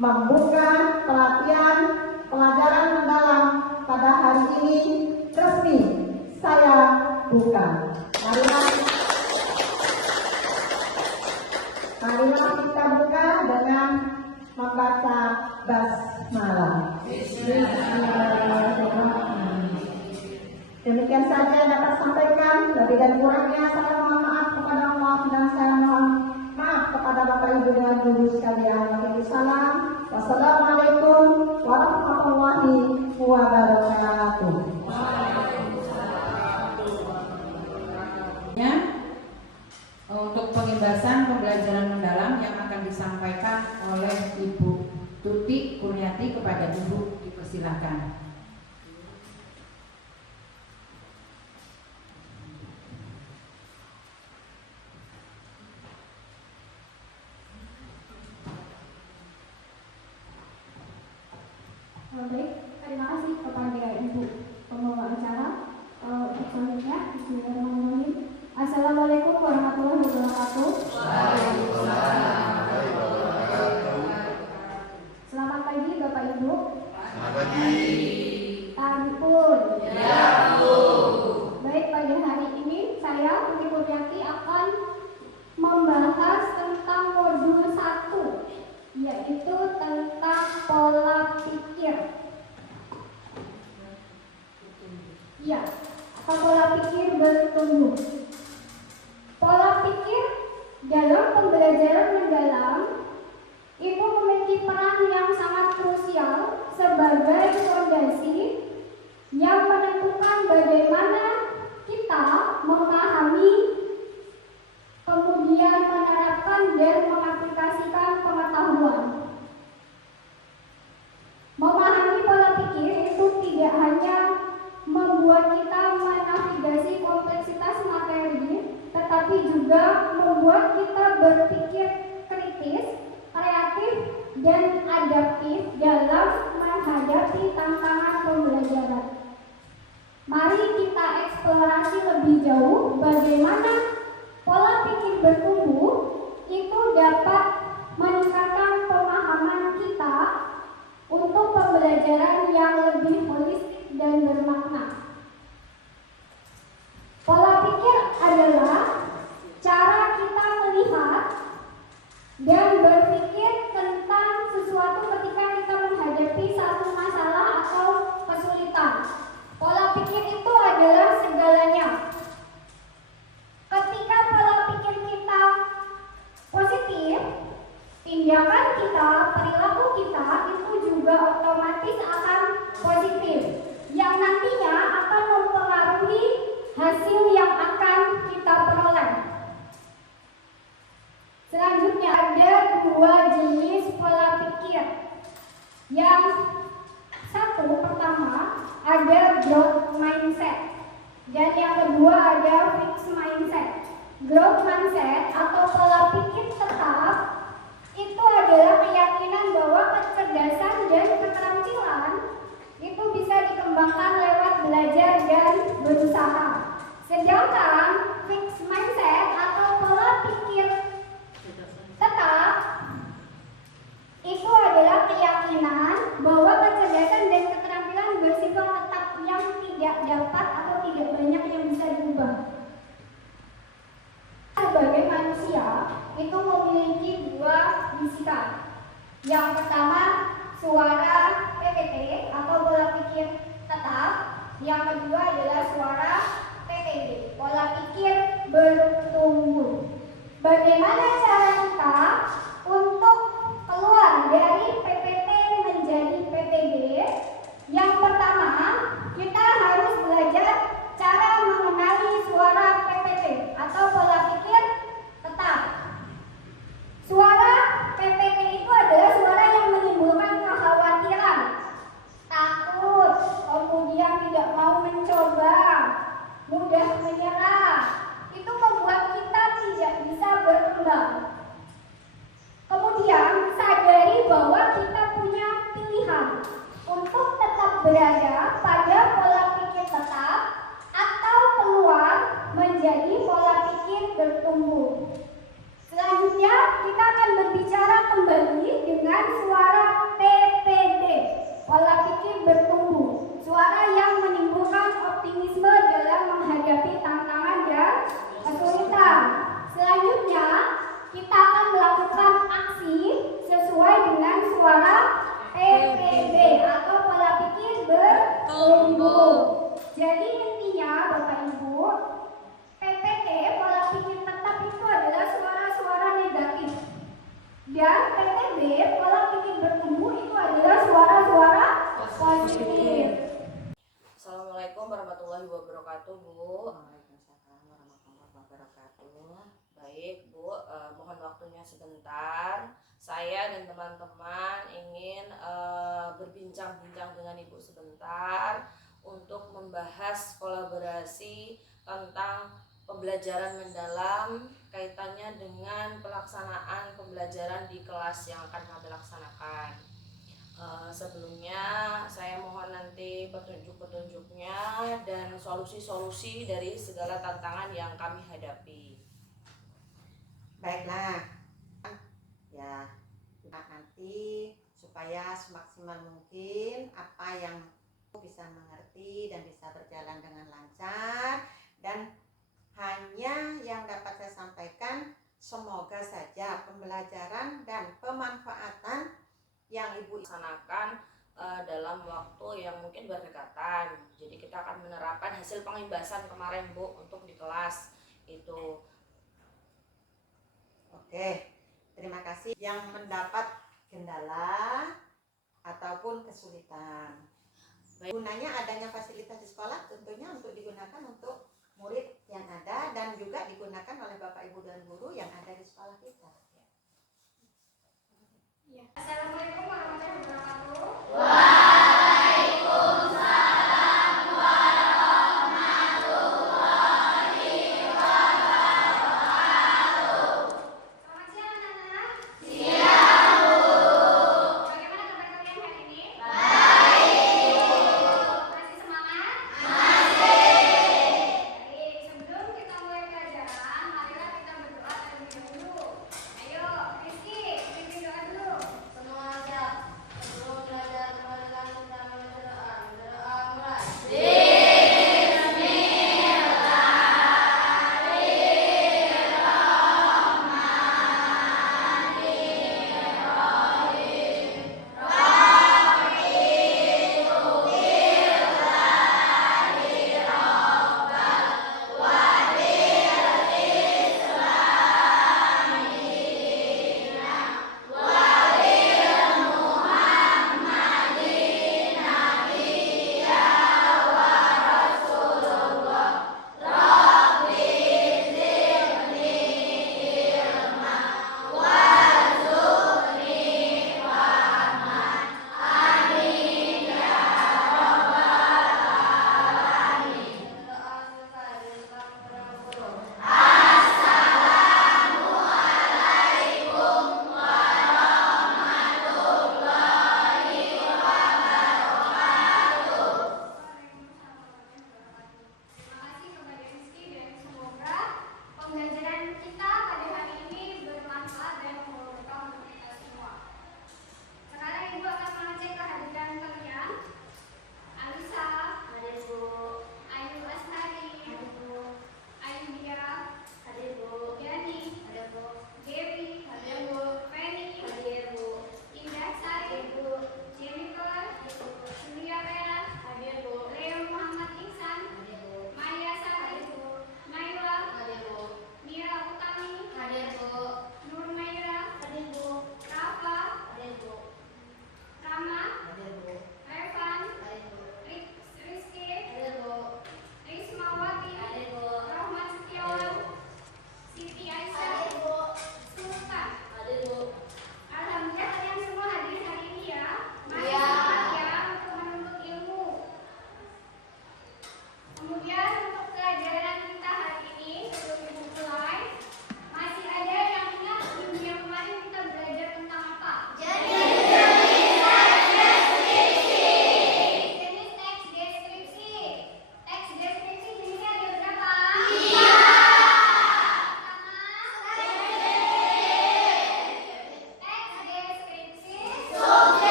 membuka pelatihan pelajaran mendalam pada hari ini resmi saya buka. Marilah kita buka dengan membaca basmalah. Demikian saja yang dapat sampaikan. Lebih dan kurangnya saya mohon maaf kepada Allah dan saya mohon maaf kepada Bapak Ibu dan Guru sekalian. Waalaikumsalam. Wassalamualaikum warahmatullahi wabarakatuh. Untuk pengimbasan pembelajaran mendalam yang akan disampaikan oleh Ibu Tuti Kurniati, kepada Ibu dipersilakan. Baik, terima kasih kepada Ibu pembawa acara. Untuk selanjutnya, Bismillahirrahmanirrahim. Assalamualaikum warahmatullahi wabarakatuh. Selamat pagi Bapak Ibu. Selamat pagi. Tampun. Ya, Bu. Baik, pada hari ini saya Tuti Kurniati akan membahas tentang modul 1, yaitu tentang pola pikir. Ya, atau pola pikir bertumbuh. Pola pikir dalam pembelajaran mendalam itu memiliki peran yang sangat krusial sebagai fondasi yang menentukan bagaimana kita memahami, kemudian menerapkan dan mengaplikasikan pengetahuan. Memahami pola pikir itu tidak hanya membuat kita menavigasi kompleksitas materi, tetapi juga membuat kita berpikir kritis, kreatif, dan adaptif dalam menghadapi tantangan pembelajaran. Mari kita eksplorasi lebih jauh bagaimana pola pikir bertumbuh itu dapat meningkatkan pemahaman kita untuk pembelajaran yang lebih holistik dan bermakna. Pola pikir adalah cara kita melihat dan berpikir tentang sesuatu ketika kita menghadapi satu masalah atau kesulitan. Pola pikir itu adalah segalanya. Ketika pola pikir kita positif, tindakan kita, perilaku kita itu juga otomatis akan positif, yang nantinya akan mempengaruhi hasil yang akan kita peroleh. Selanjutnya ada 2 jenis pola pikir. Yang satu, pertama ada growth mindset, dan yang kedua ada fixed mindset. Growth mindset atau pola pikir tetap itu adalah keyakinan bahwa kecerdasan dan keterampilan itu bisa dikembangkan lewat belajar dan berusaha. Sedangkan fixed mindset atau pola pikir tetap itu adalah keyakinan bahwa kecerdasan dan keterampilan bersifat tetap, yang tidak dapat atau tidak banyak yang bisa diubah. Sebagai manusia itu memiliki 2 bisikan. Yang pertama, suara PPT atau pola pikir tetap. Yang kedua adalah suara PPD, pola pikir bertumbuh. Bagaimana cara kita untuk keluar dari PPT menjadi PPD? Yang pertama, kita harus belajar cara mengenali suara PPT atau pola pikir tetap. Suara PPT itu adalah suara yang menimbulkan kekhawatiran, takut, kemudian tidak mau mencoba, mudah menyerah. Itu membuat kita tidak bisa berkembang. Kemudian sadari bahwa kita punya pilihan untuk tetap berada pada pola pikir tetap atau keluar menjadi pola pikir bertumbuh. Selanjutnya kita akan berbicara kembali dengan suara PPD, pola pikir bertumbuh, suara yang menimbulkan optimisme dalam menghadapi tantangan dan kesulitan. Selanjutnya, kita akan melakukan aksi sesuai dengan suara PPB atau pola pikir bertumbuh. Jadi intinya Bapak Ibu, PPT pola pikir tetap itu adalah suara-suara negatif. Dan PPB pola pikir bertumbuh itu adalah suara-suara positif. Assalamualaikum warahmatullahi wabarakatuh, Bu. Waalaikumsalam warahmatullahi wabarakatuh. Baik, Bu, mohon waktunya sebentar. Saya dan teman-teman ingin berbincang-bincang dengan Ibu sebentar untuk membahas kolaborasi tentang pembelajaran mendalam kaitannya dengan pelaksanaan pembelajaran di kelas yang akan kami laksanakan. Sebelumnya saya mohon nanti petunjuk-petunjuknya dan solusi-solusi dari segala tantangan yang kami hadapi. Baiklah, ya nanti supaya semaksimal mungkin apa yang bisa mengerti dan bisa berjalan dengan lancar, dan hanya yang dapat saya sampaikan, semoga saja pembelajaran dan pemanfaatan yang Ibu laksanakan dalam waktu yang mungkin berdekatan. Jadi kita akan menerapkan hasil pengimbasan kemarin, Bu, untuk di kelas itu. Oke, terima kasih. Yang mendapat kendala ataupun kesulitan, gunanya adanya fasilitas di sekolah tentunya untuk digunakan untuk murid yang ada dan juga digunakan oleh Bapak Ibu dan guru yang ada di sekolah kita. Assalamualaikum warahmatullahi wabarakatuh. Waalaikumsalam warahmatullahi wabarakatuh. Selamat siang anak-anak. Siang, Bu. Bagaimana kabar kalian hari ini? Baik, Bu. Masih semangat? Masih. Baik, sebelum kita mulai pelajaran, marilah kita berdoa terlebih dahulu. Ayo, Rizky, bimbing doa dulu. Semuanya sebelum belajar kepada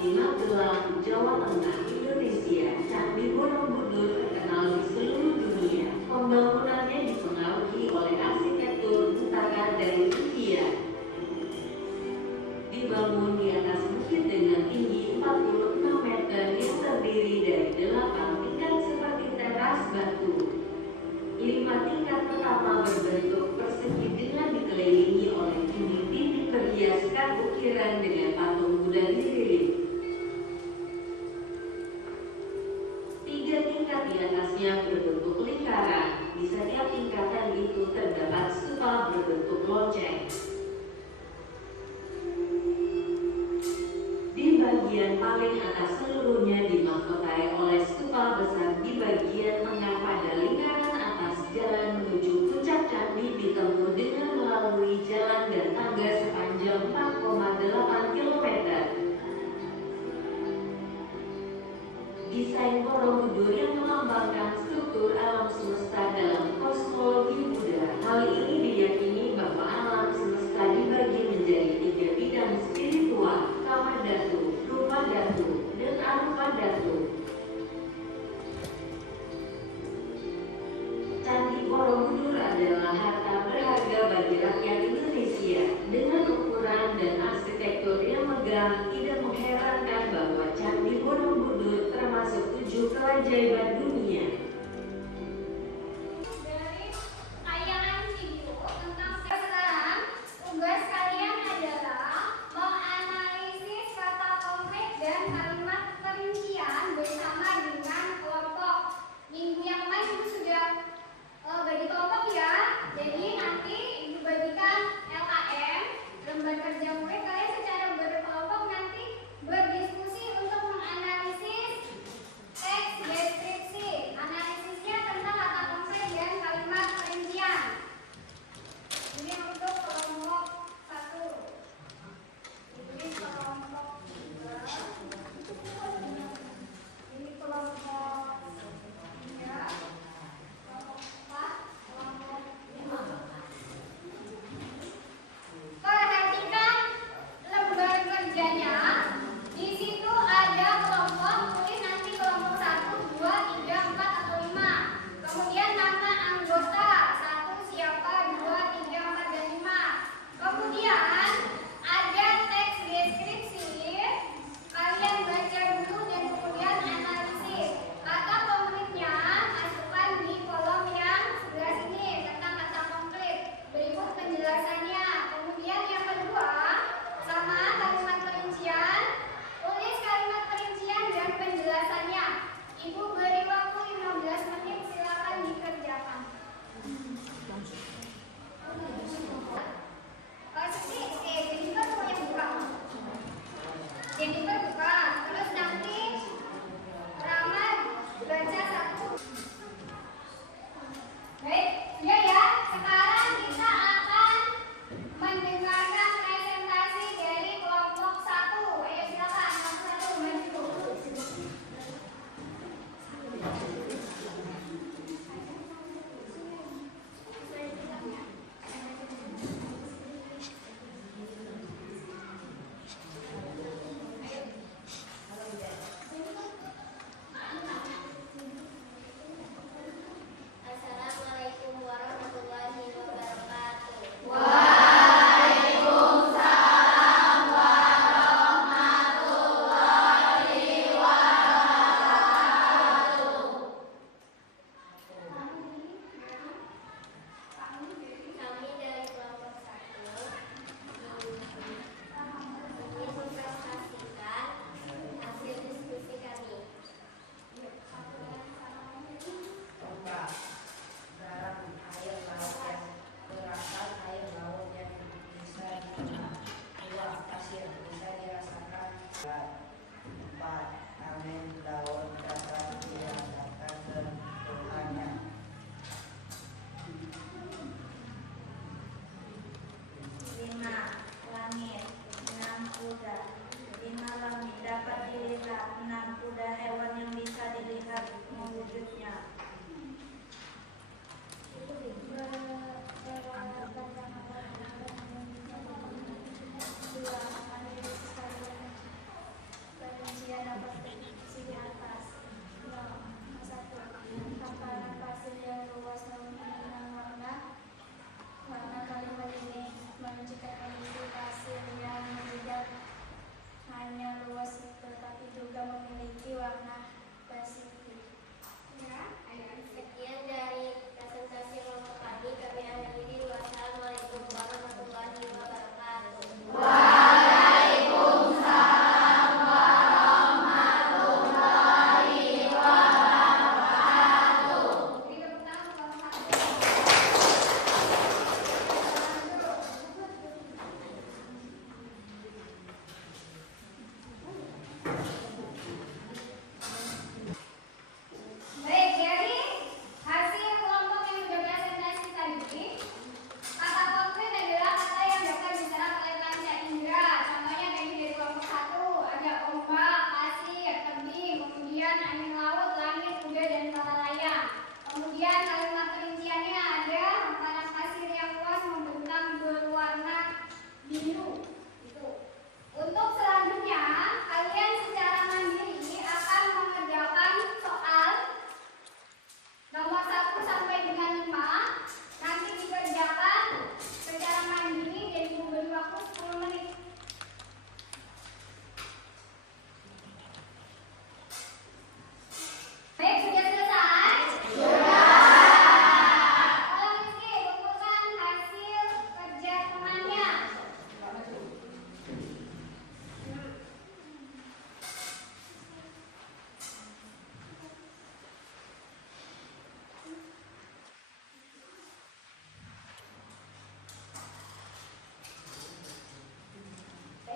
di Magelang, Jawa Tengah, Indonesia. Candi Borobudur terkenal di seluruh dunia. Pembangunannya dipengaruhi oleh arsitektur bentakan dari India. Dibangun di atas bukit dengan tinggi 46 meter yang terdiri dari 8 tingkat seperti teras batu. 5 tingkat pertama berbentuk persegi dengan dikelilingi oleh dinding-dinding berhiaskan ukiran dengan patung Buddha di dinding. 3 tingkat di atasnya berbentuk lingkaran. Di setiap tingkatan itu terdapat stupa berbentuk lonceng. Di bagian paling atas seluruhnya dimahkotai oleh stupa besar. Di bagian tengah pada lingkaran atas jalan menuju puncak candi ditempuh dengan melalui jalan dan tangga sepanjang 4,8 km. Desain Borobudur yang melambangkan struktur alam semesta dalam kosmologi Buddha. Hal ini diyakini bahwa alam semesta dibagi menjadi 3 bidang spiritual: kama dhatu, rupa dhatu, dan arupa dhatu. Candi Borobudur adalah harta berharga bagi rakyat Indonesia. Dengan ukuran dan arsitektur yang megah, tidak mengherankan bahwa Candi Borobudur termasuk 7 keajaiban dunia. Dari tayangan video tentang sekarang, tugas kalian adalah menganalisis kata konkret dan kalimat perincian bersama dengan kelompok. Minggu yang lalu Ibu sudah bagi kelompok ya. Jadi nanti Ibu bagikan LKM, lembar kerja murid. Kalian secara berkelompok nanti berdiskusi untuk menganalisis teks deskripsi. Analisisnya tentang kata konkret dan kalimat perincian. Ini untuk kelompok 1. Ini kelompok 2. Ini kelompok 3. Kelompok 4. Kelompok 5. Perhatikan lembar kerjanya. Di situ ada kelompok, tulis nanti kelompok 1, 2, 3, 4 atau 5. Kemudian nama anggota 1 siapa, 2, 3, 4 dan 5. Kemudian ada teks deskripsi. Kalian baca dulu dan kemudian analisis. Kata konkretnya masukkan di kolom yang sebelah sini tentang kata konkret. Berikut penjelasannya. Kemudian yang kedua, sama kalimat perincian. Tulis kalimat perincian dan penjelasannya. Ibu beri waktu 15 menit, silakan dikerjakan. Jennifer mau yang buka. Jennifer buka. Terus nanti Rama baca 1. Baik, ya ya. Sekarang kita akan mendengarkan presentasi dari kelompok 1. Ayo silakan, satu maju. Assalamualaikum warahmatullahi wabarakatuh. Waalaikumsalam warahmatullahi wabarakatuh. Kami dari kelompok 1 ingin mempresentasikan hasil diskusi kami. Dalam air laut yang berasal air laut yang bisa dibuat pasir bisa dirasakan. 4. Amin daun dapat dirasakan sentuhannya. 5. Langit. 6. Kuda. 5. Langit dapat dilihat. 6. Kuda hewan yang bisa dilihat wujudnya.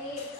seperti